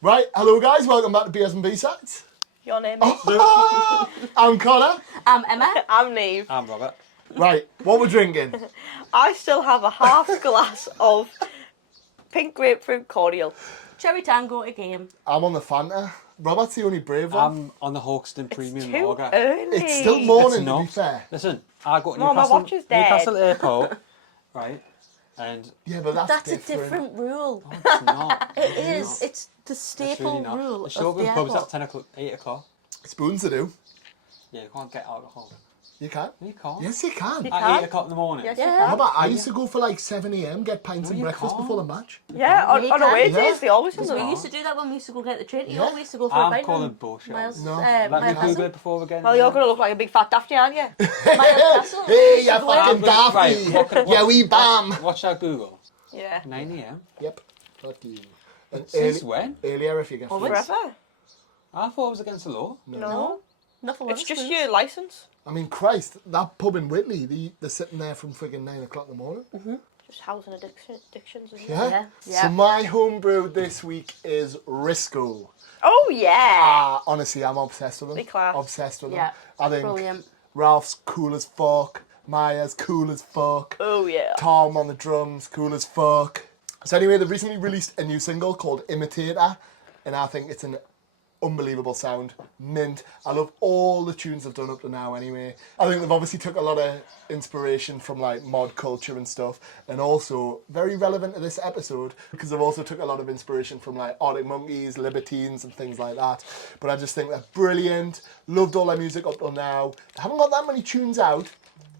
Right, hello guys, welcome back to Beers and B-Sides. Your name? I'm Connor. I'm Emma. I'm Neve. I'm Robert. Right, what we're drinking? I still have a half glass of pink grapefruit cordial. Cherry Tango again. I'm on the Fanta. Robert's the only brave one. I'm on the Hawkston Premium Too Lager. early. It's still morning, It's to be not. fair. Listen, I got Mum, my watch is dead. Newcastle Airport, right? And Yeah, but That's different. a different rule. it's not. It is. It's the It's staple really not. rule The of show the pubs airport. at 10 o'clock, 8 o'clock. Spoons to do. Yeah, you can't get alcohol. You can? No, you can't. Yes, you can. You At can. 8 o'clock in the morning. Yes, Yeah. Robert, I used to go for like 7 a.m, get pints No, and you breakfast can't. before the match. Yeah, on You away can. Yeah. days they always do We that. used to do that when we used to go get the treat. Yeah. We used to go for I'm a pint. calling and bullshit. Miles, No. Let me Miles Google Castle. it before we get Well, you're going to look like a big fat dafty, aren't you? Miles Castle. Hey, Used you to go fucking out. daffy! Right, Yeah, wee bam! Watch out Google. Yeah. 9 a.m. Yep. Fuck you. And Since when? earlier if you get Always. free. Forever? I thought it was against the law. No. Nothing It's else, just please. your licence. I mean, Christ, that pub in Whitley, they're sitting there from friggin' 9 o'clock in the morning. Just housing addictions, isn't it? Yeah? Yeah. So my home brew this week is Risco. Oh, yeah. Honestly, I'm obsessed with them. Big class. Obsessed with Yeah. them. I think Brilliant. Ralph's cool as fuck. Maya's cool as fuck. Oh, yeah. Tom on the drums, cool as fuck. So anyway, they've recently released a new single called Imitator, and I think it's an unbelievable sound. Mint. I love all the tunes they've done up to now anyway. I think they've obviously took a lot of inspiration from like mod culture and stuff, and also very relevant to this episode because they've also took a lot of inspiration from like Arctic Monkeys, Libertines and things like that. But I just think they're brilliant. Loved all their music up till now. They haven't got that many tunes out.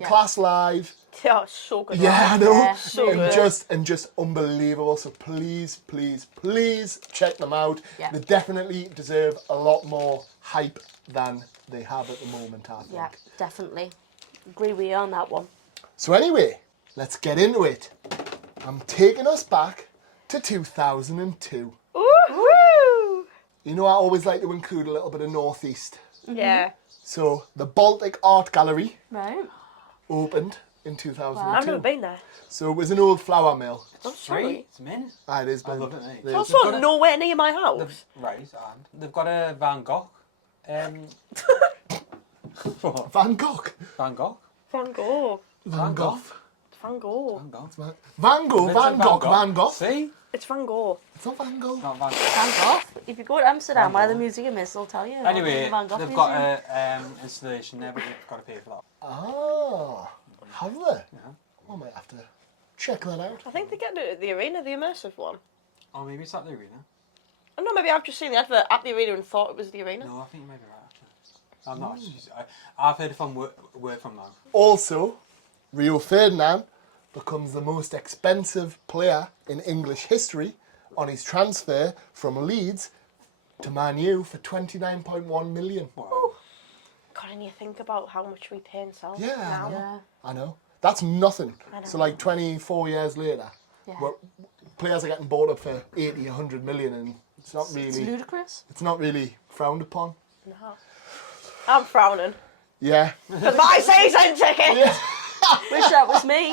Yeah. Class live. Yeah, it's so good. Yeah, I know. Yeah. So and good. just unbelievable. So please, please, please check them out. Yeah. They definitely deserve a lot more hype than they have at the moment, I think. Yeah, definitely. Agree with you on that one. So anyway, let's get into it. I'm taking us back to 2002. Woo-hoo! You know, I always like to include a little bit of Northeast. Yeah. So the Baltic Art Gallery Right. opened in 2002. I've never been there. So it was an old flour mill. I'm Free. sorry. It's mint. Ah, it is. I love it, mate. It It's is. also nowhere near my house. Right, and they've got a Van Gogh. What? Van Gogh. Van Gogh? Van Gogh. Van Gogh. Van Gogh. Van Gogh. Van Gogh, Vincent Van Gogh, Van Gogh. See? It's Van Gogh. It's not Van Gogh. Not Van Gogh. Van Gogh. If you go to Amsterdam, Van where the Gogh. museum is, they'll tell you. Anyway, The Van Gogh they've Museum. got a installation there, but they've got to pay for that. Ah, have they? Yeah. I might have to check that out. I think they get it at the arena, the immersive one. Or maybe it's at the arena. Oh no, maybe I've just seen the advert at the arena and thought it was the arena. No, I think you might be right, actually. I'm not actually. I've heard it from word from now. Also, Rio Ferdinand becomes the most expensive player in English history on his transfer from Leeds to Man U for 29.1 million. Wow. God, and you think about how much we pay in sales Yeah, now. I know. Yeah. I know. That's nothing. I know. So like 24 years later, Yeah. players are getting bought up for 80, 100 million and it's not It's really, ludicrous. it's not really frowned upon. No. I'm frowning. Yeah. Because my season ticket! Yeah. Wish that was me.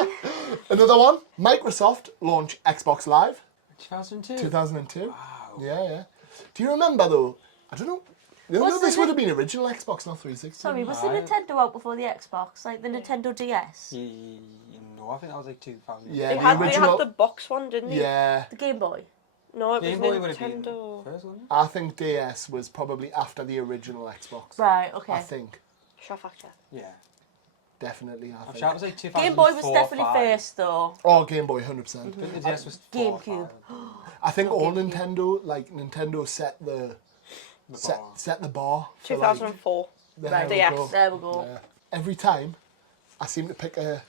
Another one, Microsoft launched Xbox Live 2002. 2002. Wow. Yeah. Do you remember though? I don't know. You know Was this the would have been original Xbox, not 360. Sorry, was the Right. Nintendo out before the Xbox? Like the Nintendo DS? No, I think that was like 2000. Yeah, They the had original. the box one, didn't they? Yeah, The Game Boy? No, it Game was Boy would have been Nintendo. first, wasn't it? I think DS was probably after the original Xbox. Right, I okay. think. Shall I fact check? Yeah. Definitely, I I'm think. sure it was like 2004. Game Boy was definitely 5. first though. Oh, Game Boy, 100%. I think the DS was GameCube. 4 or 5. I think Oh, all GameCube. Nintendo set the The bar. set the bar. For, like, 2004. there Right, we DS. go. There we go. Yeah. Every time I seem to pick a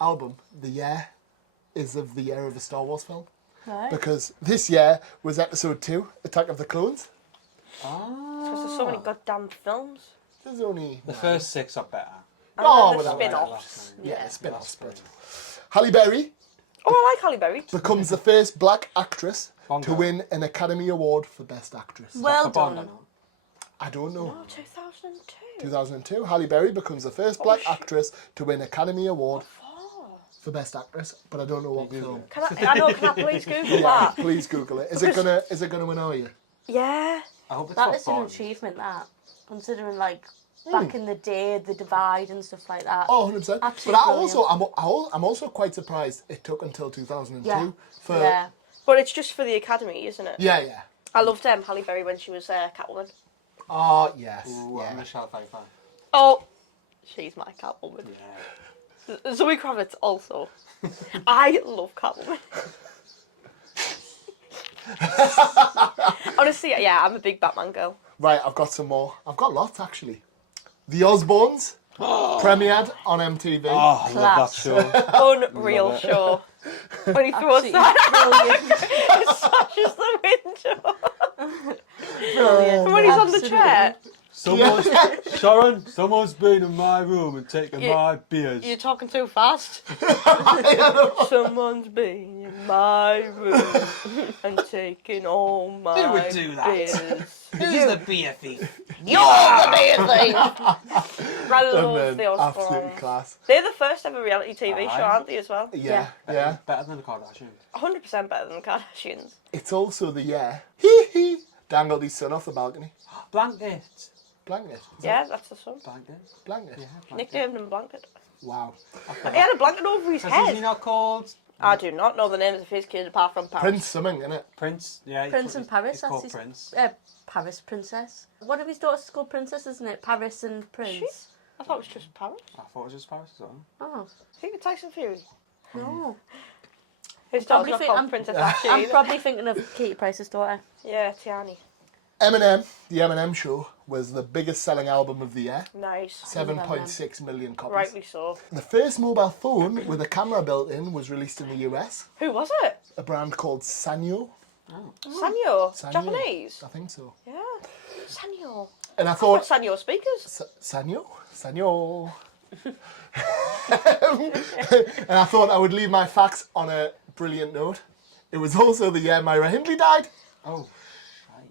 album, the year is of the year of a Star Wars film. Right. Because this year was episode 2, Attack of the Clones. Because there's so many goddamn films. There's only... The first 6 are better. And Oh, then the well, spin-offs. Yeah, the spin-offs, but... Halle Berry Oh, I like Halle Berry. becomes the first black actress Bongo. to win an Academy Award for Best Actress. Well The Bond, done. I know. I don't know. Oh, 2002. 2002, Halle Berry becomes the first black shit. actress to win Academy Award for Best Actress, but I don't know what Google film. it. Can I please Google Yeah, that? please Google it. Is it gonna win Are You? Yeah. I hope it's That not is an Bond. achievement, that. Considering, like, back in the day, the divide and stuff like that. Oh, 100%. But Absolutely I'm also quite surprised it took until 2002 Yeah. for. Yeah. But it's just for the Academy, isn't it? Yeah, yeah. I loved Halle Berry when she was Catwoman. Oh, yes. Ooh, yeah. Michelle Pfeiffer. Oh, she's my Catwoman. Yeah. Zoe Kravitz also. I love Catwoman. Honestly, yeah, I'm a big Batman girl. Right, I've got some more. I've got lots, actually. The Osbournes premiered on MTV. Oh, I love that Class. show. Unreal Love it. show. When he throws Absolutely that, brilliant. it smashes the window. Brilliant. When he's on the Absolutely. chair, Someone's, Sharon, someone's been in my room and taken You- my beers. you're talking too fast. Someone's been in my room and taken all my Who would do that? beers. Who's the beer thief? You're the beer thief! I And love then the absolutely Osbournes. class. They're the first ever reality TV show, Aye. aren't they, as well? Yeah, yeah. Better than the Kardashians. 100% better than the Kardashians. It's also the year he dangled his son off the balcony. Blanket. Blanket. Is Yeah, that's the son. Blanket. it Blanket. Yeah, blanket. Nicknamed him Blanket. Wow. He had a blanket over his Is he head. not called I do not know the names of his kids apart from Paris. Prince something, innit? Prince? Yeah, Prince and Paris, He's that's called his- Prince. Paris Princess. One of his daughters is called Princess, isn't it? Paris and Prince. I thought it was just Paris. I thought it was just Paris as well. Oh, Think of Tyson Fury. no. His Probably daughter's not think- called I'm- Princess Ashley I'm either. probably thinking of Katie Price's daughter. Yeah, Tiani. Eminem, the Eminem Show, was the biggest selling album of the year. Nice. 7.6 million copies. Rightly so. The first mobile phone with a camera built in was released in the US. Who was it? A brand called Sanyo. Sanyo. Sanyo. Japanese. I think so. Yeah. Sanyo. And I What thought, Sanyo speakers? Sanyo? Sanyo. And I thought I would leave my facts on a brilliant note. It was also the year Myra Hindley died. Oh, right.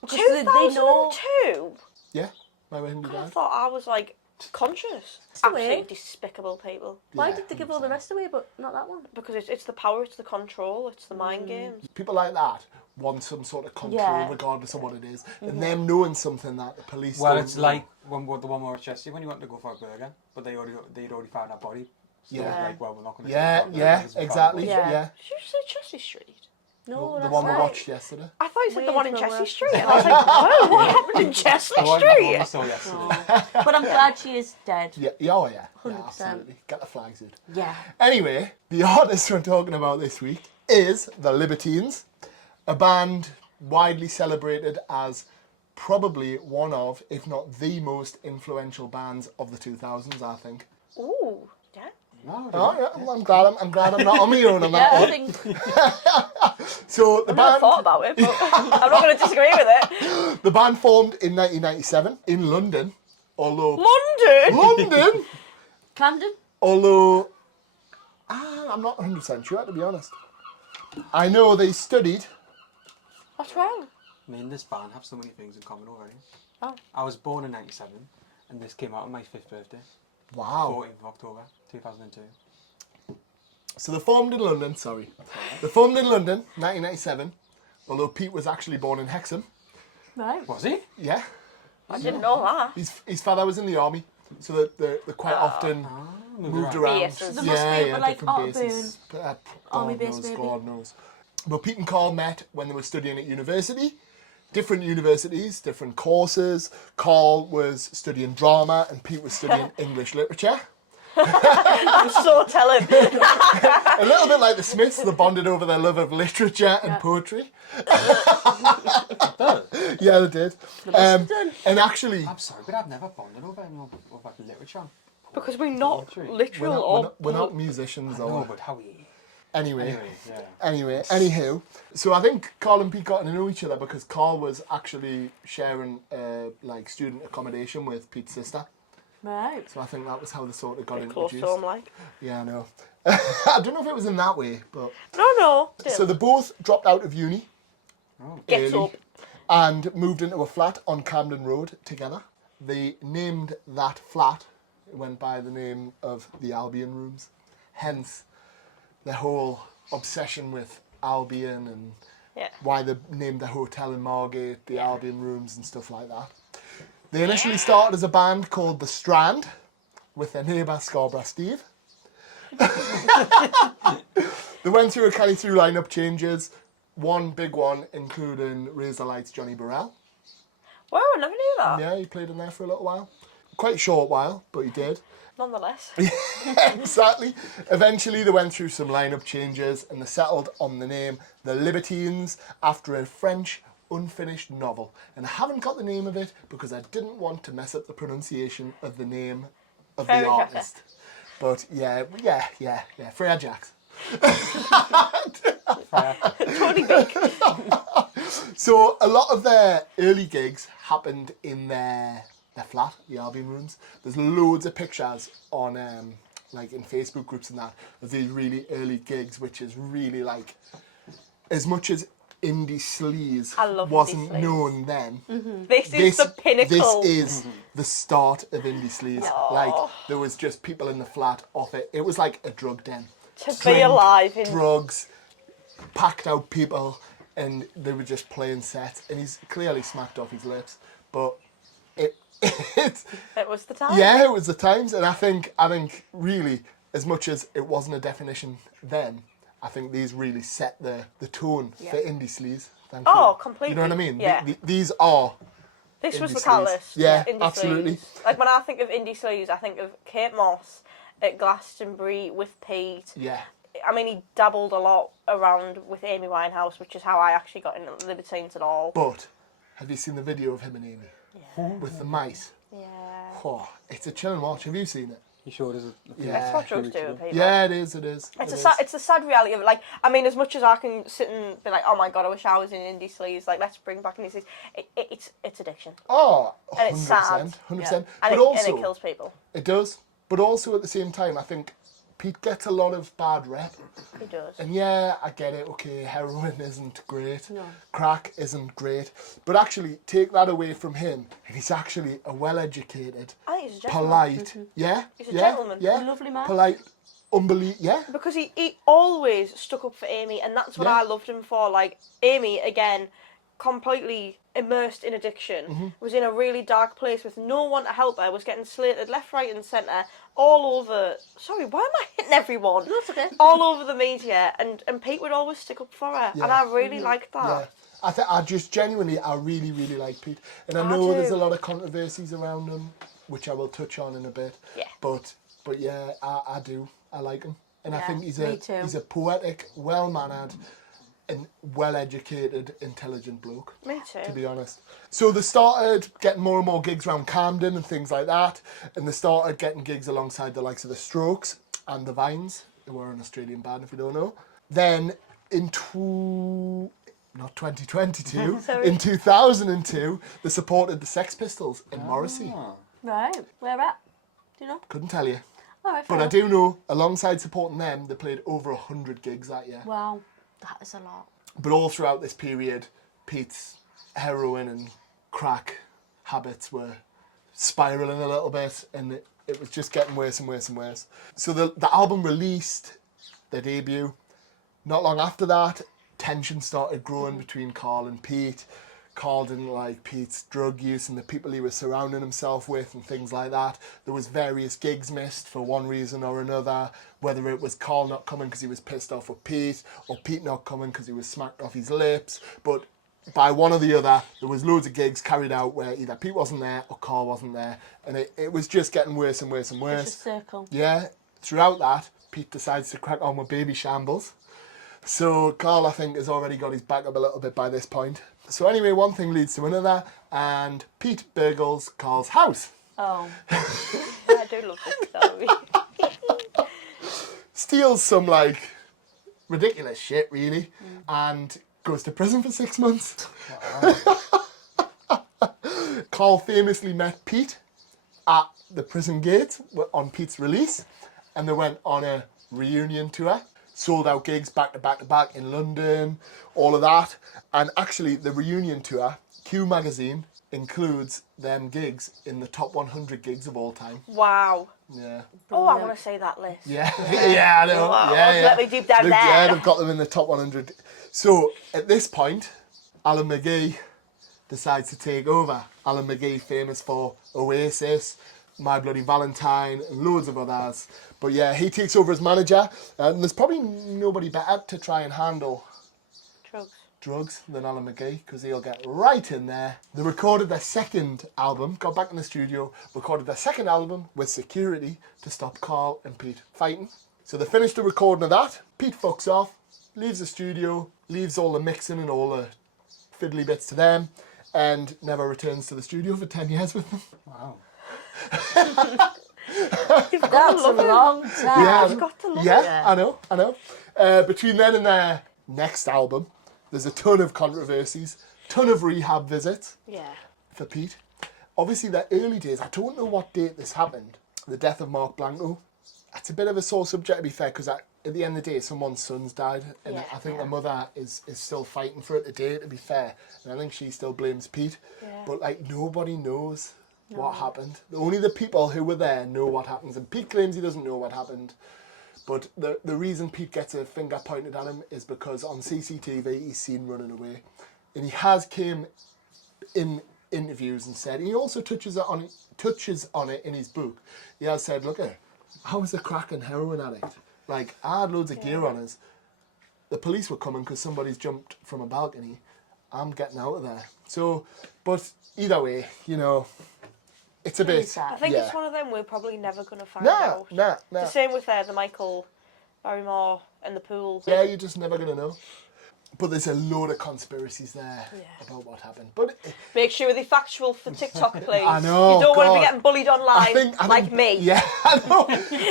Because they know. 2002? Yeah, Myra Hindley I died. thought I was like conscious. the way. Absolutely despicable people. Why Yeah, did they give all the rest away, but not that one? Because it's the power, it's the control, it's the mind games. People like that want some sort of control Yeah. regardless of what it is. And them knowing something that the police Well, don't it's know. like the one more at Chelsea when you went to go for a burger, but they'd already found that body. So Yeah. yeah. Like, well, we're not going to. Yeah, yeah, exactly. Yeah. Yeah. Did you say Chelsea Street? No, The that's one we right. watched yesterday. I thought you said the Weird one in for Chelsea work. Street. And I was like, whoa, what happened in Chelsea The one we Street? saw yesterday. Oh. But I'm glad she is dead. Yeah, yeah, oh yeah. Yeah, 100%. absolutely. Get the flags in. Yeah. Anyway, the artist we're talking about this week is the Libertines, a band widely celebrated as probably one of, if not the most influential bands of the 2000s, I think. Ooh, yeah. No, Oh yeah, I'm glad I'm not on my own on Yeah, that I one. think So the I've never thought band, about it, but I'm not going to disagree with it. the band formed in 1997 in London, although London? London, Camden. although I'm not 100% sure to be honest. I know they studied. What's wrong? Me and this band have so many things in common already. Oh. I was born in '97, and this came out on my 5th birthday, Wow. 14th of October, 2002. So they formed in London, They formed in London, 1997, although Pete was actually born in Hexham. Right. Was he? Yeah. I didn't know that. His father was in the army, so they quite often moved around. Bases. There must be, like, different Otterburn, bases. army God base knows, maybe. God knows. But Pete and Carl met when they were studying at university. Different universities, different courses. Carl was studying drama and Pete was studying English literature. I'm so telling. A little bit like the Smiths, they bonded over their love of literature and poetry. Yeah, they did. done. And actually, I'm sorry, but I've never bonded over literature. Because we're not Poetry. literal we're not musicians No, or but how we... anyway. yeah. Anywho, so I think Carl and Pete got to know each other because Carl was actually sharing like student accommodation with Pete's sister. Right. So I think that was how they sort of got close introduced. to home, like. Yeah, I know. I don't know if it was in that way, but No. so Still. they both dropped out of uni Get early up. and moved into a flat on Camden Road together. They named that flat. It went by the name of the Albion Rooms. hence the whole obsession with Albion and Yeah. why they named the hotel in Margate the Albion Rooms and stuff like that. They initially started as a band called The Strand with their neighbour Scarborough Steve. They went through a kind of through lineup changes, one big one including Razorlight's Johnny Burrell. Wow, I never knew that. Yeah, he played in there for a little while. Quite a short while, but he did. Nonetheless. Exactly. Eventually they went through some lineup changes and they settled on the name The Libertines after a French unfinished novel. And I haven't got the name of it because I didn't want to mess up the pronunciation of the name of Fair the enough. artist. But yeah, Freya Jacks. Totally big. So a lot of their early gigs happened in their flat, the Albion Rooms. There's loads of pictures on like in Facebook groups and that of these really early gigs, which is really like, as much as indie sleaze I love indie wasn't sleaze. known then. This is the pinnacle. This is the start of indie sleaze. Like there was just people in the flat off it. It was like a drug den. To be alive in Drugs, packed out people, and they were just playing sets. And he's clearly smacked off his lips, but it was the time. yeah, it was the times. And I think really, as much as it wasn't a definition then, I think these really set the tone for indie sleaze. Oh, completely. You know what I mean? Yeah. These are. This was indie the sleaze. catalyst. Yeah, indie absolutely. sleaze. Like when I think of indie sleaze, I think of Kate Moss at Glastonbury with Pete. Yeah. I mean, he dabbled a lot around with Amy Winehouse, which is how I actually got into Libertines at all. But have you seen the video of him and Amy? Yeah. With the mice? Yeah. Oh, it's a chill and watch. Have you seen it? You sure does it? Yeah. That's what drugs do with people. Yeah, it is. It's a sad reality of it. Like, I mean, as much as I can sit and be like, oh my god, I wish I was in indie sleaze. Like, let's bring back indie sleaze. It's addiction, Oh, 100%. and it's sad. 100%. And But it also, kills people. it does. But also at the same time, I think Pete gets a lot of bad rep. He does. And yeah, I get it. Okay, heroin isn't great. No. Crack isn't great. But actually, take that away from him, and he's actually a well-educated, I think he's a gentleman. polite. Yeah. He's a yeah, gentleman. Yeah. A lovely man. Polite, yeah. Because he always stuck up for Amy, and that's what Yeah. I loved him for. Like, Amy, again, completely immersed in addiction, Mm-hmm. was in a really dark place with no one to help her, was getting slated left, right and centre, all over... Sorry, why am I hitting everyone? That's okay. All over the media, and Pete would always stick up for her, and I really liked that. Yeah. I just genuinely, I really, really like Pete. And I I know there's do. a lot of controversies around him, which I will touch on in a bit. Yeah. But yeah, I do. I like him. And I Yeah, think me too. he's a poetic, well-mannered, and well-educated, intelligent bloke. Me too. To be honest. So they started getting more and more gigs around Camden and things like that. And they started getting gigs alongside the likes of the Strokes and the Vines, who were an Australian band, if you don't know. Then in not 2022, Sorry. in 2002, they supported the Sex Pistols in Morrissey. Right. Where at? Do you know? Couldn't tell you. All right. But I do know, alongside supporting them, they played over 100 gigs that year. Wow. That is a lot. But all throughout this period, Pete's heroin and crack habits were spiralling a little bit, and it was just getting worse and worse and worse. So the album released, their debut. Not long after that, tension started growing between Carl and Pete. Carl didn't like Pete's drug use and the people he was surrounding himself with and things like that. There was various gigs missed for one reason or another, whether it was Carl not coming because he was pissed off with Pete, or Pete not coming because he was smacked off his lips. But by one or the other, there was loads of gigs carried out where either Pete wasn't there or Carl wasn't there, and it was just getting worse and worse and worse. It's a circle. Yeah, throughout that, Pete decides to crack on with Baby Shambles. So Carl, I think, has already got his back up a little bit by this point. So anyway, one thing leads to another, and Pete burgles Carl's house. Oh. I do love this story. Steals some, like, ridiculous shit, really, and goes to prison for 6 months. Carl famously met Pete at the prison gate on Pete's release, and they went on a reunion tour. Sold out gigs back to back to back in London, all of that. And actually, the reunion tour, Q Magazine, includes them gigs in the top 100 gigs of all time. Wow. Yeah. Oh, I want to say that list. Yeah, yeah, I know. Wow, Yeah. let me deep dive there. Yeah, they've got them in the top 100. So at this point, Alan McGee decides to take over. Alan McGee, famous for Oasis, My Bloody Valentine, and loads of others. But yeah, he takes over as manager, and there's probably nobody better to try and handle drugs than Alan McGee, because he'll get right in there. They recorded their second album, got back in the studio, recorded their second album with security to stop Carl and Pete fighting. So they finished the recording of that. Pete fucks off, leaves the studio, leaves all the mixing and all the fiddly bits to them, and never returns to the studio for 10 years with them. Wow. That's a long time. Yeah, You've got to love yeah, I know. Between then and their next album, there's a ton of controversies, ton of rehab visits Yeah. for Pete. Obviously, the early days, I don't know what date this happened, the death of Mark Blanco. It's a bit of a sore subject, to be fair, because at the end of the day, someone's son's died, and Yeah, I think the mother is still fighting for it today, to be fair. And I think she still blames Pete. Yeah. But, like, nobody knows what happened. Only the people who were there know what happens. And Pete claims he doesn't know what happened. But the reason Pete gets a finger pointed at him is because on CCTV he's seen running away. And he has came in interviews and said, he also touches on it in his book. He has said, look, I was a cracking heroin addict. Like, I had loads of gear on us. The police were coming because somebody's jumped from a balcony. I'm getting out of there. So, but either way, you know, it's a bit... I think it's one of them we're probably never going to find Nah. out. The The same with the Michael Barrymore and the pool. Yeah, you're just never going to know. But there's a load of conspiracies there about what happened. But Make sure they're factual for TikTok, please. I know, You don't want to be God. getting bullied online I like think, me. Yeah, I know.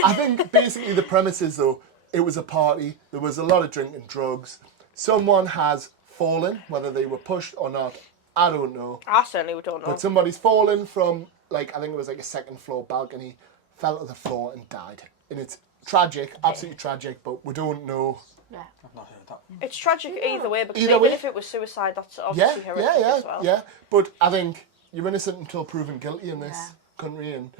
I think basically the premise is, though, it was a party. There was a lot of drinking, drugs. Someone has fallen, whether they were pushed or not, I don't know. I certainly don't know. But somebody's fallen from, like, I think it was like a second floor balcony, fell to the floor and died. And it's tragic, absolutely tragic, but we don't know. Yeah. I've not heard that. It's tragic either way, because Either even way. if it was suicide, that's obviously horrific as well. Yeah. But I think you're innocent until proven guilty in this country, and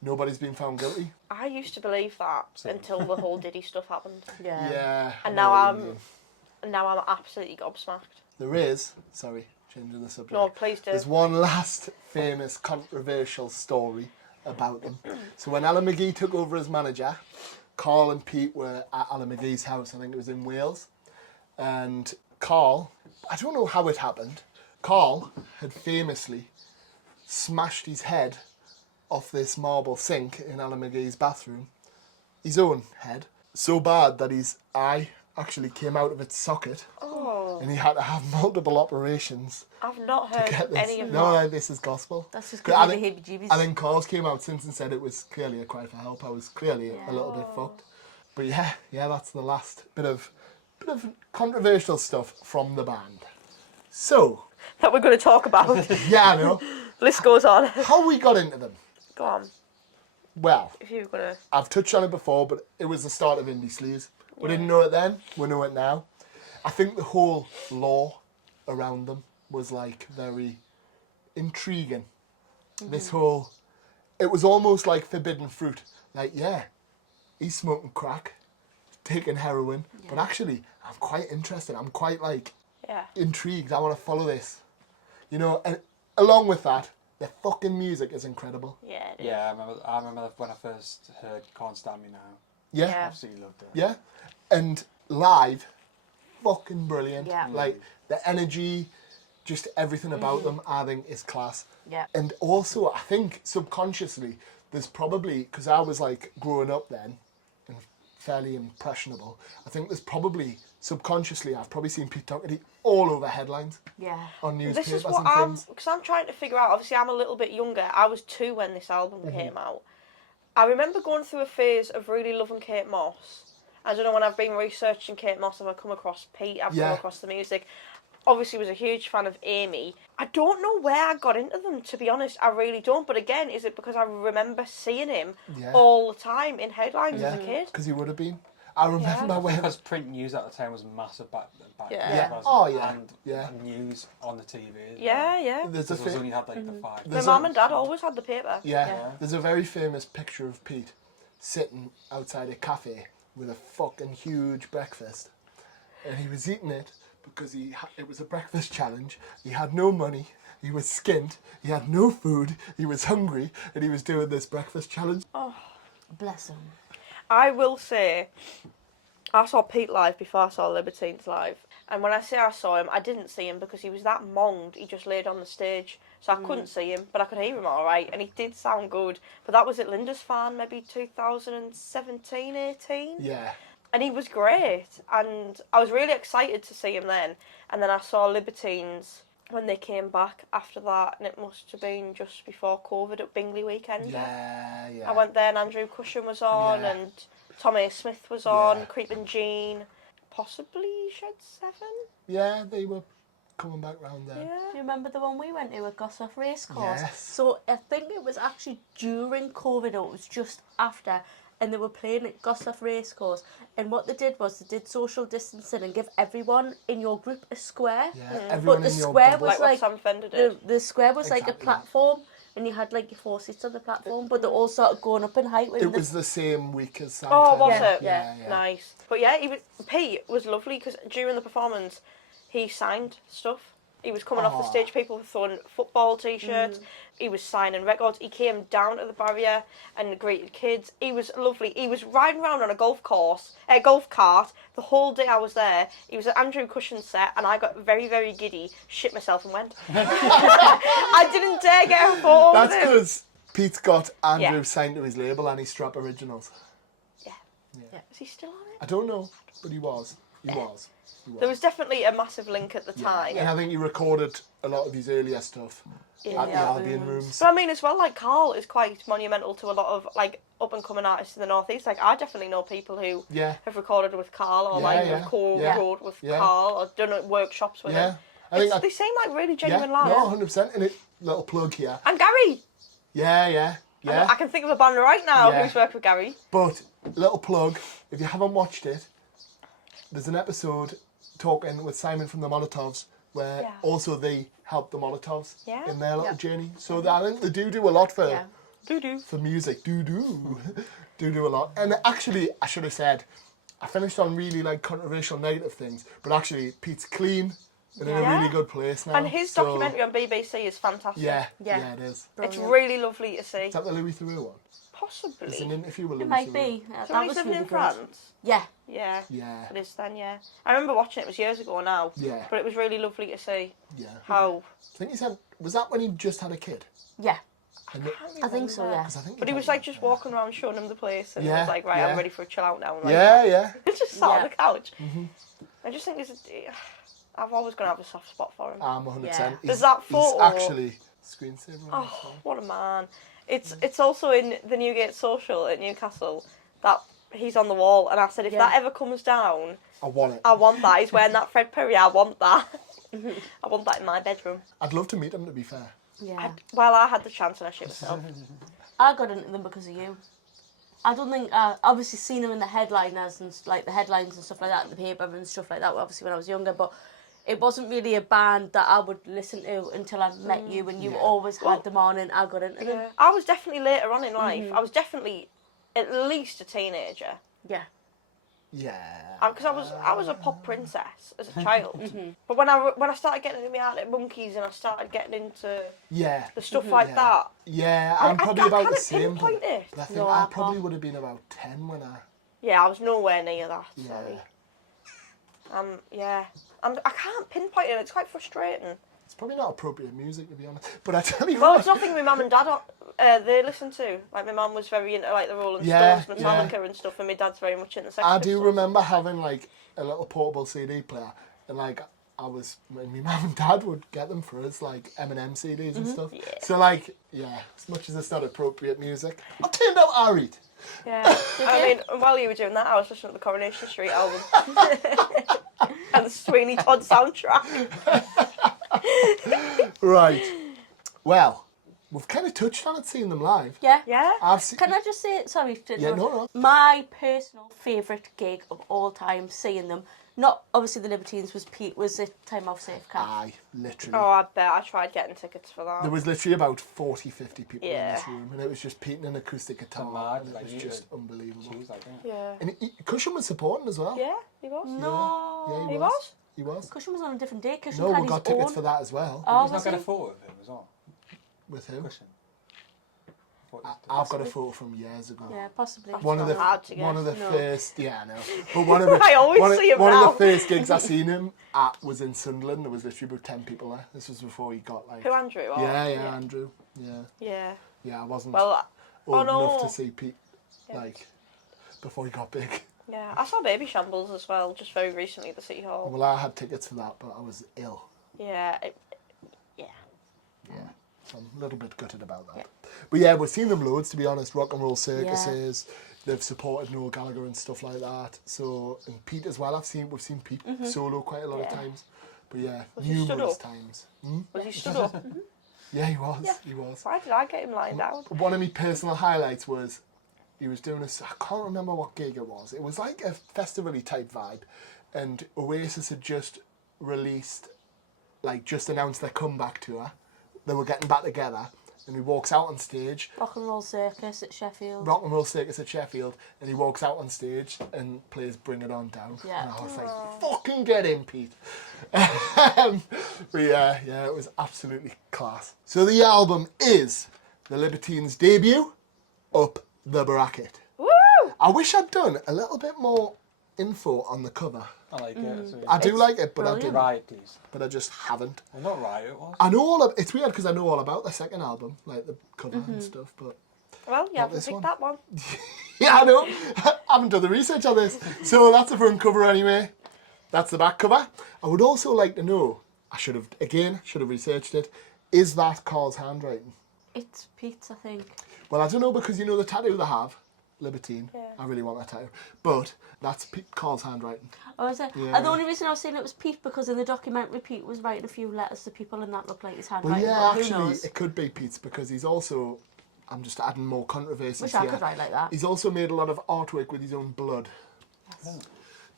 nobody's been found guilty. I used to believe that until the whole Diddy stuff happened. Yeah. Yeah. And I know now what you mean. I'm absolutely gobsmacked. There is, sorry, changing the subject. No, please do. There's one last famous controversial story about them. So when Alan McGee took over as manager, Carl and Pete were at Alan McGee's house, I think it was in Wales. And Carl, I don't know how it happened, Carl had famously smashed his head off this marble sink in Alan McGee's bathroom, his own head, so bad that his eye actually came out of its socket. Oh, And he had to have multiple operations I've not to heard get this. any of No, that. this is gospel. That's just I giving me think- the heebie-jeebies. And then Carl's came out since and said it was clearly a cry for help. I was clearly a little bit fucked. But yeah, that's the last bit of controversial stuff from the band. So, That we're going to talk about. yeah, I know. List goes on. How we got into them? Go on, Well, if you were going to... I've touched on it before, but it was the start of indie Sleaze. We didn't know it then, we know it now. I think the whole lore around them was like very intriguing. This whole, it was almost like forbidden fruit. Like, yeah, he's smoking crack, taking heroin, but actually, I'm quite interested. I'm quite like Yeah. intrigued. I want to follow this. You know, and along with that, the fucking music is incredible. Yeah, it is. Yeah, I remember when I first heard Can't Stand Me Now. Yeah. Yeah. Absolutely loved it. Yeah. And live, fucking brilliant. Yeah. Like the energy, just everything about them, I think is class. Yeah. And also, I think subconsciously, there's probably, because I was like growing up then and fairly impressionable, I think there's probably subconsciously, I've probably seen Pete Doherty all over headlines Yeah. on This newspapers is what and I'm... things. Because I'm trying to figure out... Obviously, I'm a little bit younger. I was 2 when this album came out. I remember going through a phase of really loving Kate Moss. I don't know, when I've been researching Kate Moss, have I come across Pete, I've come across the music. Obviously was a huge fan of Amy. I don't know where I got into them, to be honest. I really don't. But again, is it because I remember seeing him all the time in headlines as a kid? Because he would have been. I remember when... Because print news at the time was massive back Yeah. then. Yeah. wasn't Oh, it? yeah. And Yeah. news on the TV. Yeah. There's a Because only had like the 5. My There's mum and dad always had the paper. Yeah, there's a very famous picture of Pete sitting outside a cafe with a fucking huge breakfast. And he was eating it because it was a breakfast challenge. He had no money. He was skint. He had no food. He was hungry. And he was doing this breakfast challenge. Bless him. I will say, I saw Pete live before I saw Libertines live. And when I say I saw him, I didn't see him because he was that monged. He just laid on the stage. So I couldn't see him, but I could hear him all right. And he did sound good. But that was at Lindisfarne, maybe 2017, 18? Yeah. And he was great. And I was really excited to see him then. And then I saw Libertines when they came back after that. And it must have been just before COVID at Bingley Weekend. Yeah, yeah. I went there and Andrew Cushion was on Yeah. and Tommy Smith was on, Yeah. Creeping Jean, possibly Shed 7? Yeah, they were coming back round there. Do Yeah. you remember the one we went to at Gosforth Racecourse? Yes. So I think it was actually during COVID or it was just after, and they were playing at Gosforth Racecourse. And what they did was they did social distancing and give everyone in your group a square. Yeah, everyone But the in your square bubble. was Like what Sam Fender did. The square was like a Exactly. platform, and you had like your 4 seats on the platform, but they all started going up in height. When It was the same week as Sam Oh, was Fender. it? Yeah, yeah. Nice. But yeah, Pete was lovely because during the performance, he signed stuff. He was coming off the Aw. stage, people were throwing football t-shirts. He was signing records. He came down to the barrier and greeted kids. He was lovely. He was riding around on a golf cart the whole day I was there. He was at Andrew Cushion's set, and I got very, very giddy, shit myself, and went. I didn't dare get a photo That's with him. because Pete's got Andrew Yeah. signed to his label and he Strap Originals. Yeah. Is he still on it? I don't know, but he was. He was. There was definitely a massive link at the time. And I think he recorded a lot of his earlier stuff In at the the Albion rooms. But I mean, as well, like Carl is quite monumental to a lot of like up and coming artists in the northeast. Like I definitely know people who Yeah. have recorded with Carl or Yeah, like yeah, have co-wrote with yeah. Carl or done workshops with Yeah. him. I think They seem like really yeah, genuine lads. no, 100%. And little plug here. And Gary, Yeah. I can think of a band right now Yeah. who's worked with Gary. But, little plug, if you haven't watched it, there's an episode talking with Simon from the Molotovs where Yeah. also they helped the Molotovs Yeah. in their little Yeah. journey. So I think they do a lot for Yeah. Doo-doo. for music. Do a lot. And actually, I should have said, I finished on really like controversial negative things, but actually Pete's clean and in a Yeah. really good place now. And his So, documentary on BBC is fantastic. Yeah, Yeah. it is. It's Brilliant. really lovely to see. Is that the Louis Theroux one? It's an Possibly. interview with It Louis might Theroux. be. So That he's was living really in good. France. Yeah. Yeah. Yeah, It is then, yeah. I remember watching it, it was years ago now. Yeah. But it was really lovely to see yeah. how... I think he said, was that when he just had a kid? Yeah. And it- I think so, yeah. 'cause I think But he was like just walking around showing him the place and he Yeah, was like, right, yeah. I'm ready for a chill out now. And like, Yeah. he just sat on Yeah. the couch. Mm-hmm. I just think I've always going to have a soft spot for him. I'm 100%. Yeah. There's that He's photo. actually screensaver. on Oh, this what a man. It's also in the Newgate Social at Newcastle that he's on the wall and I said, if Yeah. that ever comes down, I want it. I want that. He's wearing that Fred Perry, I want that. I want that in my bedroom. I'd love to meet him, to be fair. Yeah. Well, I had the chance and I shit myself. I got into them because of you. I don't think obviously seen them in the headliners and like the headlines and stuff like that in the paper and stuff like that. Obviously when I was younger, but it wasn't really a band that I would listen to until I met you, and you Yeah. always had them on, and I got into them. Yeah. I was definitely later on in life. I was definitely at least a teenager. Yeah. Yeah. Because I was a pop princess as a child. But when I started getting into my Arctic Monkeys and I started getting into Yeah. the stuff like Yeah. that, Yeah, I'm probably I about the can't same. pinpoint it. But I think No, I I probably can't. would have been about 10 when I... yeah, I was nowhere near that. Yeah. Sorry. Yeah. I can't pinpoint it. It's quite frustrating. It's probably not appropriate music, to be honest. But I tell you Well, what... it's nothing my mum and dad they listen to. Like my mum was very into like the Rolling Yeah, Stones, Metallica and stuff, and my dad's very much into Sex I do Pistols. remember having like a little portable CD player, and like when my mum and dad would get them for us, like Eminem CDs and stuff. Yeah. So like, yeah, as much as it's not appropriate music, I'll turn out Arid. Yeah. I mean, while you were doing that, I was listening to the Coronation Street album and the Sweeney Todd soundtrack. Right. Well, we've kind of touched on it, seeing them live. Yeah. Yeah. I've seen. Can I just say, sorry to Yeah, interrupt. no. My personal favourite gig of all time, seeing them, Not obviously the Libertines, was it Time Off Safe Cat? Aye, literally. Oh, I bet I tried getting tickets for that. There was literally about 40, 50 people in Yeah. this room, and it was just Pete and an acoustic guitar, mad, and it like, was you just could unbelievable. choose, like, Yeah. And Cushion was supporting as well. Yeah, he was. No. Yeah, He was? He was. Cushion was on a different day. Cushion No, had we his got tickets own. for that as well. Oh, He's not was got a he? photo of him as well. With who? Cushion. I've got a photo from years ago. Yeah, possibly. One of the hard to get. one of the No. first, yeah, I know. But one of the I always one, see him one now. of the first gigs I seen him at was in Sunderland. There was literally about 10 people there. This was before he got like. Who, Andrew? Or? Yeah, Andrew. Yeah. Yeah, I wasn't Well, old no. enough to see Pete like before he got big. yeah. I saw Baby Shambles as well, just very recently at the City Hall. Well, I had tickets for that, but I was ill. Yeah. Yeah, so I'm a little bit gutted about that. But yeah, we've seen them loads, to be honest. Rock and Roll Circuses. They've supported Noel Gallagher and stuff like that. So, and Pete as well. We've seen Pete solo quite a lot of times. But yeah, Was he stood numerous up? times. Was he stood up? Yeah, he was. Yeah. He was. Why did I get him lying down? One of my personal highlights was he was doing I can't remember what gig it was. It was like a festival-y type vibe, and Oasis had just released, like just announced their comeback tour. They were getting back together, and he walks out on stage. Rock and Roll Circus at Sheffield. Rock and Roll Circus at Sheffield, and he walks out on stage and plays Bring It On Down. Yeah. And I was like, fucking get in, Pete. But yeah, it was absolutely class. So the album is the Libertines' debut, Up the Bracket. Woo! I wish I'd done a little bit more info on the cover. I like it. So I do like it, but I brilliant. didn't. Riot, please. But I just haven't. Well, not Riot, it was. I know all of, it's weird because I know all about the second album, like the cover and stuff, but Well, you haven't this picked one. that one. yeah, I know. I haven't done the research on this. So that's the front cover anyway. That's the back cover. I would also like to know, I should have researched it, is that Carl's handwriting? It's Pete's, I think. Well, I don't know because you know the tattoo they have, Libertine. Yeah. I really want that tattoo. But that's Carl's handwriting. Oh, is it? Yeah. The only reason I was saying it was Pete because in the documentary Pete was writing a few letters to people and that looked like his Well, handwriting. yeah, but who actually, knows? it could be Pete's because he's also, I'm just adding more controversy Wish here. I could write like that. He's also made a lot of artwork with his own blood. Yes.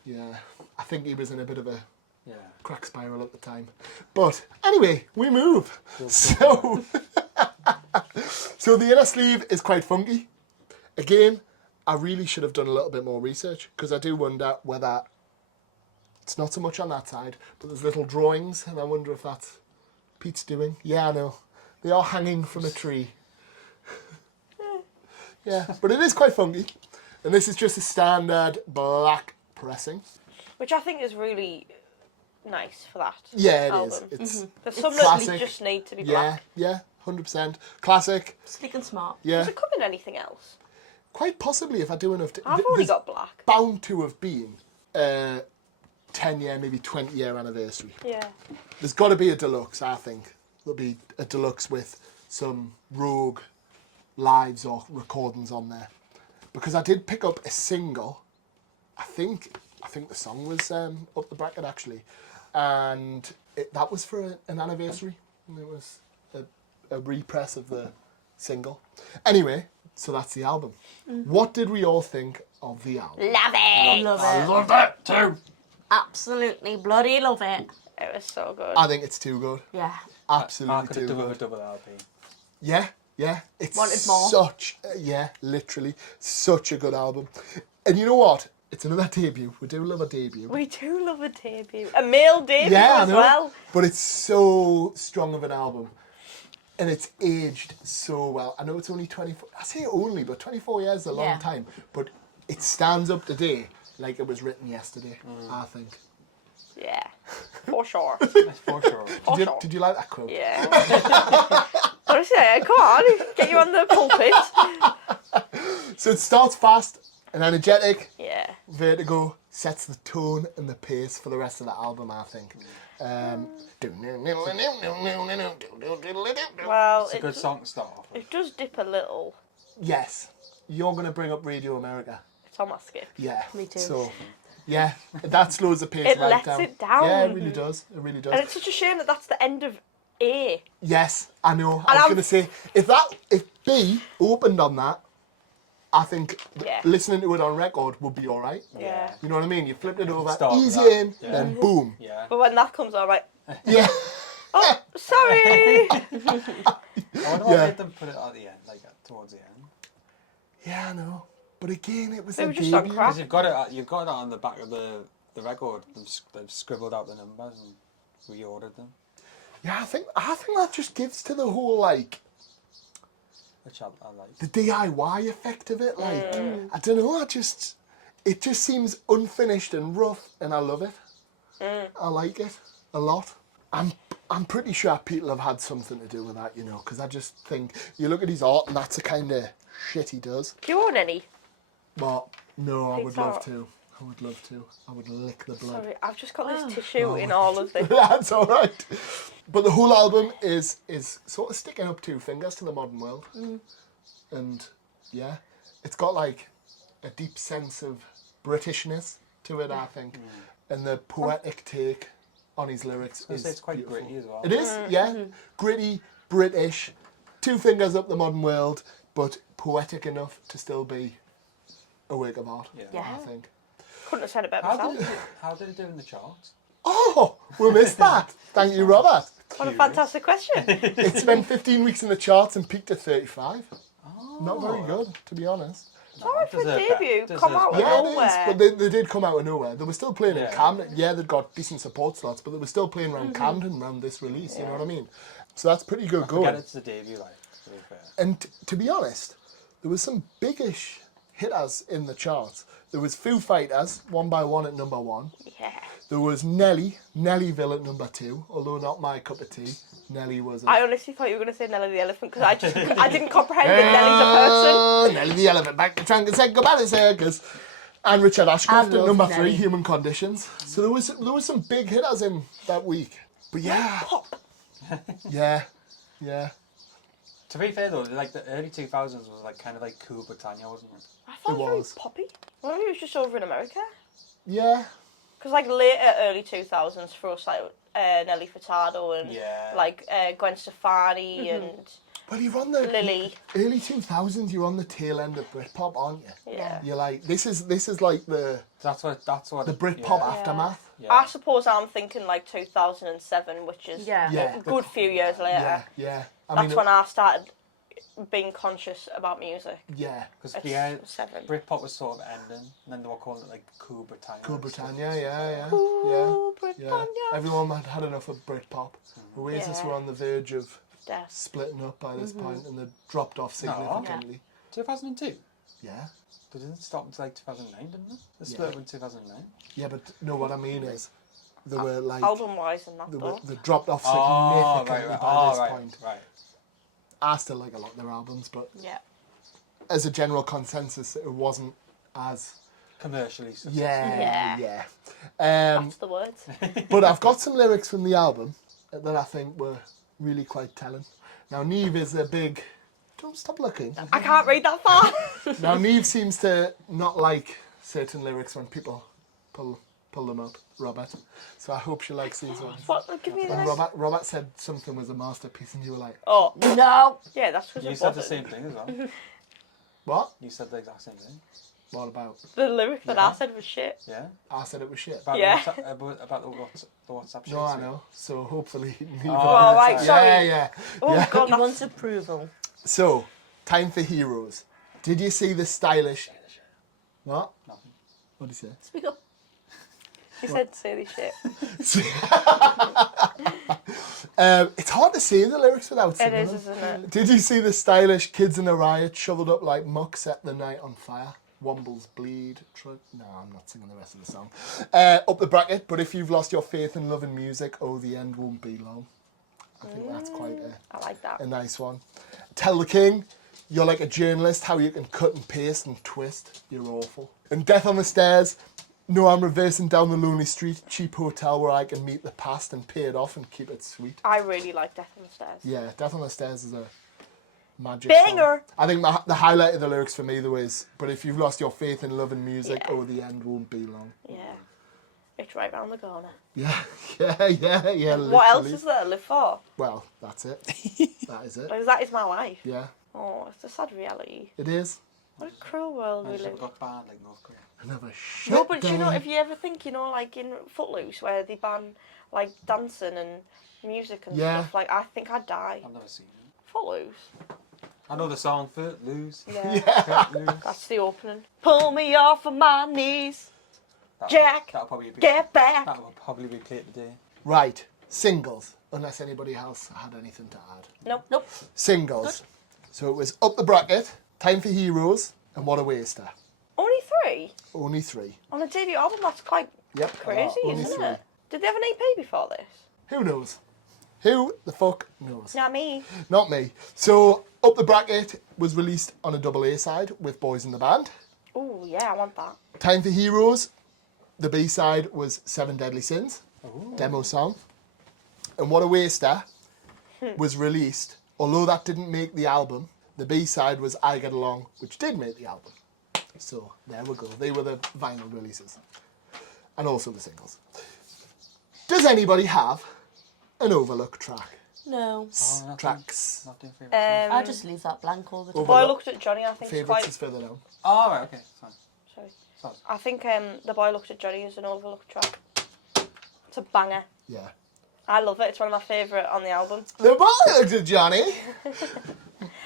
Yeah, I think he was in a bit of a Yeah. crack spiral at the time. But anyway, we move. So, so the inner sleeve is quite funky. Again, I really should have done a little bit more research because I do wonder whether it's not so much on that side, but there's little drawings, and I wonder if that's Pete's doing. Yeah, I know. They are hanging from a tree. Yeah, but it is quite funky. And this is just a standard black pressing. Which I think is really nice for that Yeah, it album. is. It's There's some classic. that just need to be yeah, black. yeah, 100%. Classic. Sleek and smart. Yeah, Does it come in anything else? quite possibly if I do enough. I've already there's got black. bound to have been a 10-year, maybe 20-year anniversary. Yeah. There's got to be a deluxe, I think. There'll be a deluxe with some rogue lives or recordings on there. Because I did pick up a single. I think the song was Up the Bracket actually, and that was for an anniversary. And it was a repress of the single. Anyway, so that's the album. What did we all think of the album? Love it! Love I it. love that too. Absolutely bloody love it. It was so good. I think it's too good. Yeah. I Absolutely could too have done good. with a double LP. Yeah, yeah. It's Wanted more. such, literally, such a good album. And you know what? It's another debut. We do love a debut. We do love a debut. A male debut Yeah, I as know. well. But it's so strong of an album. And it's aged so well. I know it's only 24, I say only, but 24 years is a long Yeah. time. But it stands up today like it was written yesterday, I think. Yeah. For sure. That's for sure. For Did sure. you like that quote? Yeah. Honestly, come on. Get you on the pulpit. So it starts fast and energetic. Yeah. Vertigo sets the tone and the pace for the rest of the album, I think. Well, It's a good song to start off with. it does dip a little. Yes, you're going to bring up Radio America. It's on my skip. Yeah. Me too. So, yeah, that slows the pace It right lets down. it down. Yeah, it really does. It really And does. it's such a shame that that's the end of A. Yes, I know. And I was I'm- going to say, if B opened on that, I think Yeah. listening to it on record would be all right. Yeah. You know what I mean? You flipped it over, Start with easy that. in, Yeah. then boom. Yeah. But when that comes out, I'm like, Yeah. oh, sorry. I wonder what Yeah. made them put it at the end, like towards the end. Yeah, I know. But again, it was They a were just on debut. crack. Because you've got it on the back of the record. They've scribbled out the numbers and reordered them, Yeah, I think that just gives to the whole like which I like. the DIY effect of it. Like I don't know, it just seems unfinished and rough, and I love it. I like it a lot. I'm pretty sure people have had something to do with that, you know, because I just think you look at his art and that's the kind of shit he does. Do you own any? But no, I would Pete's love art. to. I would love to. I would lick the blood. Sorry, I've just got this tissue in all of this. That's all right. But the whole album is sort of sticking up two fingers to the modern world. And yeah, it's got like a deep sense of Britishness to it, I think. And the poetic take on his lyrics I was is gonna say it's quite beautiful. gritty as well. It is, yeah. Gritty, British, two fingers up the modern world, but poetic enough to still be a work of art, Yeah. I think. Couldn't have said it better How myself. did it do in the charts? Oh, we missed that. Thank you, Robert. What a fantastic question. It spent 15 weeks in the charts and peaked at 35. Oh, Not very good, to be honest. Sorry for a Deserve debut. that. Come Deserve out of that. Yeah, it nowhere. is. But they did come out of nowhere. They were still playing in Yeah. Camden. Yeah, they'd got decent support slots, but they were still playing around Camden around this release, you know what I mean? So that's pretty good Forget going. it's the debut, like, to be fair. And to be honest, there was some biggish hitters in the charts. There was Foo Fighters, One by One at number 1. Yeah. There was Nellyville at number 2, although not my cup of tea. Nelly was I honestly thought you were going to say Nelly the Elephant because I didn't comprehend that Nelly's a person. Nelly the Elephant, back to trunk and said goodbye to circus. And Richard Ashcroft I at love number Nelly. 3, Human Conditions. So there was some big hitters in that week. But yeah, Pop. yeah. To be fair though, like the early 2000s was like kind of like Cool Britannia, wasn't it? I thought It it was very was. poppy. I wonder if it was just over in America. Yeah. Because like later early 2000s for us, like Nelly Furtado and Yeah. like Gwen Stefani and Well, you're on the Lily. early 2000s. You're on the tail end of Britpop, aren't you? Yeah. You're like this is like the That's what Britpop yeah. aftermath. Yeah. I suppose I'm thinking like 2007, which is Yeah. Yeah. a good few years later. Yeah. That's when I started being conscious about music. Yeah. Because At yeah, 7. Britpop was sort of ending, and then they were calling it like Cool Britannia. Cool and stuff. Britannia, yeah. Cool Yeah. Britannia. Everyone had enough of Britpop. Oasis Yeah. were on the verge of Death. splitting up by this point, and they dropped off significantly. 2002. Yeah. They didn't stop until like 2009, didn't they? They Yeah. split up in 2009. Yeah, but no, what I mean is, they were like Album wise and that though. they dropped off Oh, significantly right. by Oh, this right. point. Right. I still like a lot of their albums, but Yeah. as a general consensus, it wasn't as Commercially successful. yeah. That's the words. But I've got some lyrics from the album that I think were really quite telling. Now, Neve is a big... Don't stop looking. I can't read that far. Now, Neve seems to not like certain lyrics when people pull them up, Robert. So I hope she likes these ones. What? Give me the When next. Robert said something was a masterpiece and you were like, Oh, No. yeah, that's because You it said the wasn't. same thing as well. what? You said the exact same thing. What about? The lyric that Yeah. I said was shit. Yeah. I said it was shit. About Yeah. about the WhatsApp shit. No, I know. So hopefully Neve... Oh, Oh, right, sorry. sorry. Yeah. Oh, Yeah. God, He that's... wants approval. So, time for heroes. Did you see the stylish... What? Nothing. What did he say? Speak up. He said silly shit. It's hard to say the lyrics without It singing is, them. isn't it? Did you see the stylish kids in a riot shoveled up like muck, set the night on fire? Wombles bleed. No, I'm not singing the rest of the song. Up the bracket, but if you've lost your faith in love and music, oh, the end won't be long. I think that's quite I like that. a nice one. Tell the king, you're like a journalist, how you can cut and paste and twist. You're awful. And Death on the Stairs, no, I'm reversing down the lonely street, cheap hotel where I can meet the past and pay it off and keep it sweet. I really like Death on the Stairs. Yeah, Death on the Stairs is a magic Banger! song. I think the highlight of the lyrics for me though is, but if you've lost your faith in love and music, Yeah. oh, the end won't be long. Yeah. It's right round the corner. Yeah. What else literally. is there to live for? Well, that's it. That is it. Because that is my life. Yeah, Oh, it's a sad reality. it is. What a cruel world I we just live in. got banned like North Korea. Another shit No, but day. you know, if you ever think, like in Footloose, where they ban like dancing and music and Yeah. stuff, like I think I'd die. I've never seen it. Footloose. I know the song Footloose. Yeah. Footloose. That's the opening. Pull me off of my knees, Jack. That'll probably be, Get back. that will probably be played today. Right, singles. Unless anybody else had anything to add. Nope. Singles. So it was Up the Bracket, Time for Heroes, and What a Waster. Only 3 Only 3. on a debut album. That's quite Yep. crazy, Only isn't 3. it? Did they have an EP before this? Who knows? Who the fuck knows? Not me. Not me. So Up the Bracket was released on a double A side with Boys in the Band. Ooh, yeah, I want that. Time for Heroes, the B side was Seven Deadly Sins, demo song. And What a Waster was released, although that didn't make the album, the B side was I Get Along, which did make the album. So there we go. They were the vinyl releases. And also the singles. Does anybody have an Overlook track? No. Oh, not Tracks. Not doing favourite songs. I just leave that blank all the time. The Boy Looked at Johnny, I think, is Favourites quite... is further down. Oh, right, okay. Fine. Sorry. Sorry. I think The Boy Looked at Johnny is an overlooked track. It's a banger. Yeah. I love it. It's one of my favourite on the album. The boy looked at Johnny.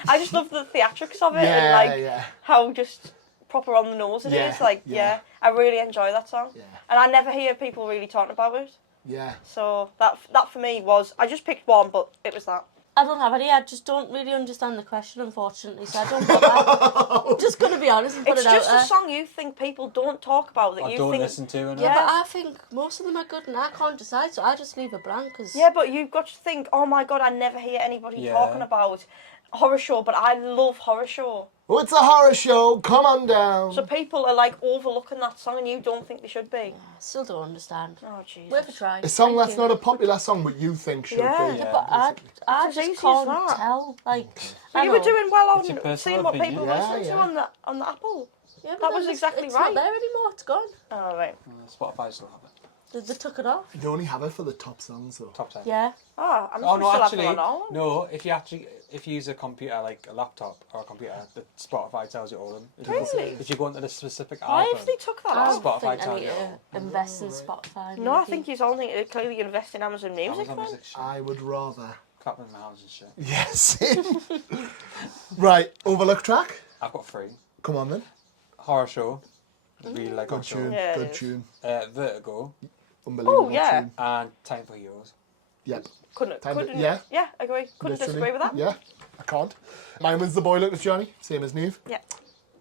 I just love the theatrics of it Yeah, and like yeah. how just proper on the nose it is. Yeah, Like, yeah. I really enjoy that song. Yeah. And I never hear people really talking about it. Yeah. So that for me was, I just picked one, but it was that. I don't have any. I just don't really understand the question, unfortunately. So I don't bother. I'm just gonna be honest and put It's it out just there. a song you think people don't talk about that Or you don't think. listen to. And Yeah. But I think most of them are good, and I can't decide, so I just leave it blank. Cause Yeah, but you've got to think, oh my god, I never hear anybody Yeah. talking about Horror Show, but I love Horror Show. Oh, it's a horror show. Come on down. So people are like overlooking that song and you don't think they should be. I still don't understand. Oh, Jesus. Worth a try. A song Thank that's you. not a popular song, but you think should Yeah. be. Yeah, but I It's as easy just as can't that. tell. Like, But I you were know. doing well It's your on personal seeing what opinion. people Yeah, listen to yeah. on the Apple. Yeah, but That then was exactly it's right. not there anymore. It's gone. Oh, right. Spotify still have it. They took it off. They only have it for the top songs, though. Top 10. Yeah. Oh, I'm Oh no, still actually, having one on. no. If you use a computer like a laptop or a computer, the Spotify tells you all of them. Really? If you go into the specific Why album, have they took that I off? don't Spotify think I tells need you. to invest in Spotify. No, I maybe. think he's only clearly invest in Amazon Music Amazon then. Music shit. I would rather. Clapping my hands and shit. Yes. Right, Overlook track. I've got 3. Come on then. Horror Show. Really like Horror Good Show. tune. Yeah, it Good is. tune. Vertigo Unbelievable Oh, yeah. tune. and Time for Heroes. Yep. Couldn't. Yeah. Yeah, agree. Couldn't Literally. disagree with that. Yeah, I can't. Mine was The Boy Looked at Johnny, same as Neve. Yeah.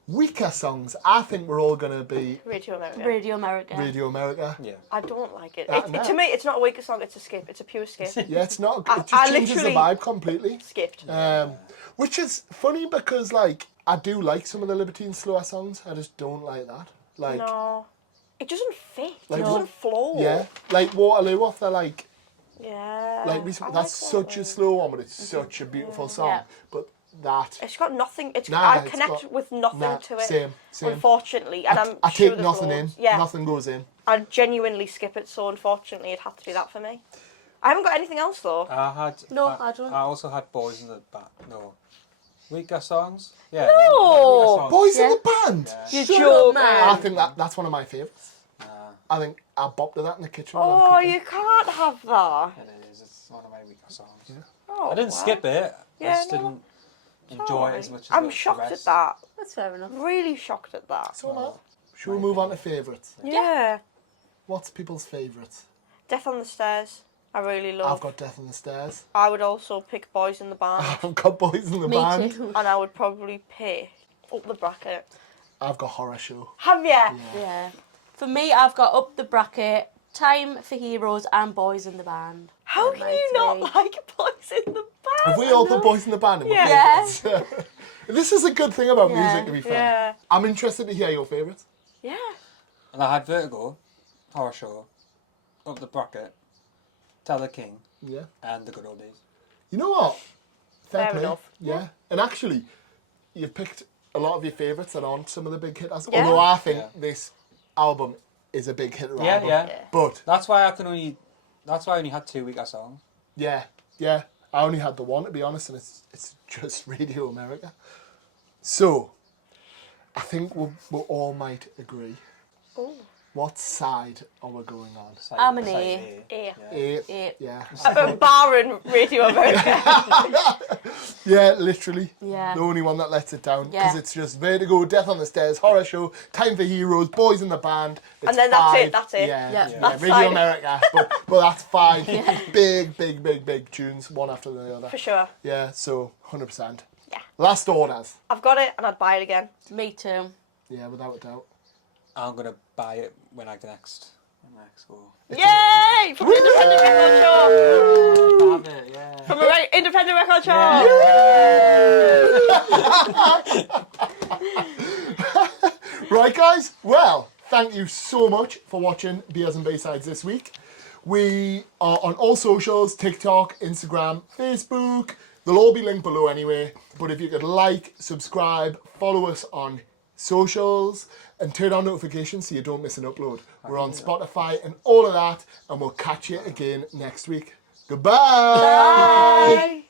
Weaker songs. I think we're all going to be Radio America. Radio America. Radio America. Yeah. I don't like it. No. To me, it's not a weaker song. It's a skip. It's a pure skip. Yeah, it's not. I- It just I changes the literally- vibe completely. Skipped. Which is funny because, like, I do like some of the Libertines slower songs. I just don't like that. Like, No. It doesn't fit. Like, It doesn't flow. yeah, like Waterloo off the like Yeah. recent, I that's like such Waterloo. a slow one, but it's such a beautiful song. Yeah. But that, It's got nothing. Nah, I it's connect got- with nothing nah, to it. same. Unfortunately, and I'm I sure take there's nothing in. loads. Yeah. Nothing goes in. I genuinely skip it. So unfortunately, it had to be that for me. I haven't got anything else though. No, I don't. I also had Boys in the Back. No. Weaker songs? Yeah. No! weaker songs. Boys in Yeah. the Band. Yeah. You Shut joke, up, man. I think that's one of my favourites. Nah, I think I bopped to that in the kitchen. when I'm Oh, cooking. you can't have that. it is. It's one of my weaker songs. Oh, I didn't wow. skip it. Yeah, I just no. didn't enjoy it as much as I'm the shocked at rest. that. That's fair enough. Really shocked at that. So what? Should we move on to favourites? Yeah. What's people's favourites? Death on the Stairs. I really love. I've got Death on the Stairs. I would also pick Boys in the Band, I've got Boys in the Me Band. too. and I would probably pick Up the Bracket. I've got Horror Show. Have ya? Yeah. For me, I've got Up the Bracket, Time for Heroes, and Boys in the Band. How They're can my you not three. like Boys in the Band? Have we all put Boys in the Band in my Yeah. favourites? This is a good thing about Yeah. music, to be fair. Yeah. I'm interested to hear your favourites. Yeah. And I had Vertigo, Horror Show, Up the Bracket, Tell the King, Yeah. and The Good Old Days. You know what? Fair play. enough. Yeah. And actually, you've picked a lot of your favourites that aren't some of the big hitters. Yeah. Although I think Yeah. this album is a big hitter Yeah, album. yeah. Yeah. But, That's why I only had 2 weaker songs. yeah. I only had the one, to be honest, and it's just Radio America. So, I think we all might agree. Ooh. What side are we going on? I'm an A. A. A. Yeah. Barât Radio America. Yeah, literally. Yeah. The only one that lets it down. Because Yeah. it's just Vertigo, Death on the Stairs, Horror Show, Time for Heroes, Boys in the Band. It's And then that's five. it, that's it. Yeah, Yeah. yeah. That's Radio fine. America. But that's fine. Big tunes, one after the other. For sure. Yeah, so 100%. Yeah. Last orders. I've got it and I'd buy it again. Me too. Yeah, without a doubt. I'm gonna buy it when I next go. Yay! From an independent record show! Damn it, yeah. From an independent record show! Right, guys. Well, thank you so much for watching Beers and Baysides this week. We are on all socials, TikTok, Instagram, Facebook. They'll all be linked below anyway. But if you could like, subscribe, follow us on socials, and turn on notifications so you don't miss an upload. We're on Spotify and all of that. And we'll catch you again next week. Goodbye. Bye!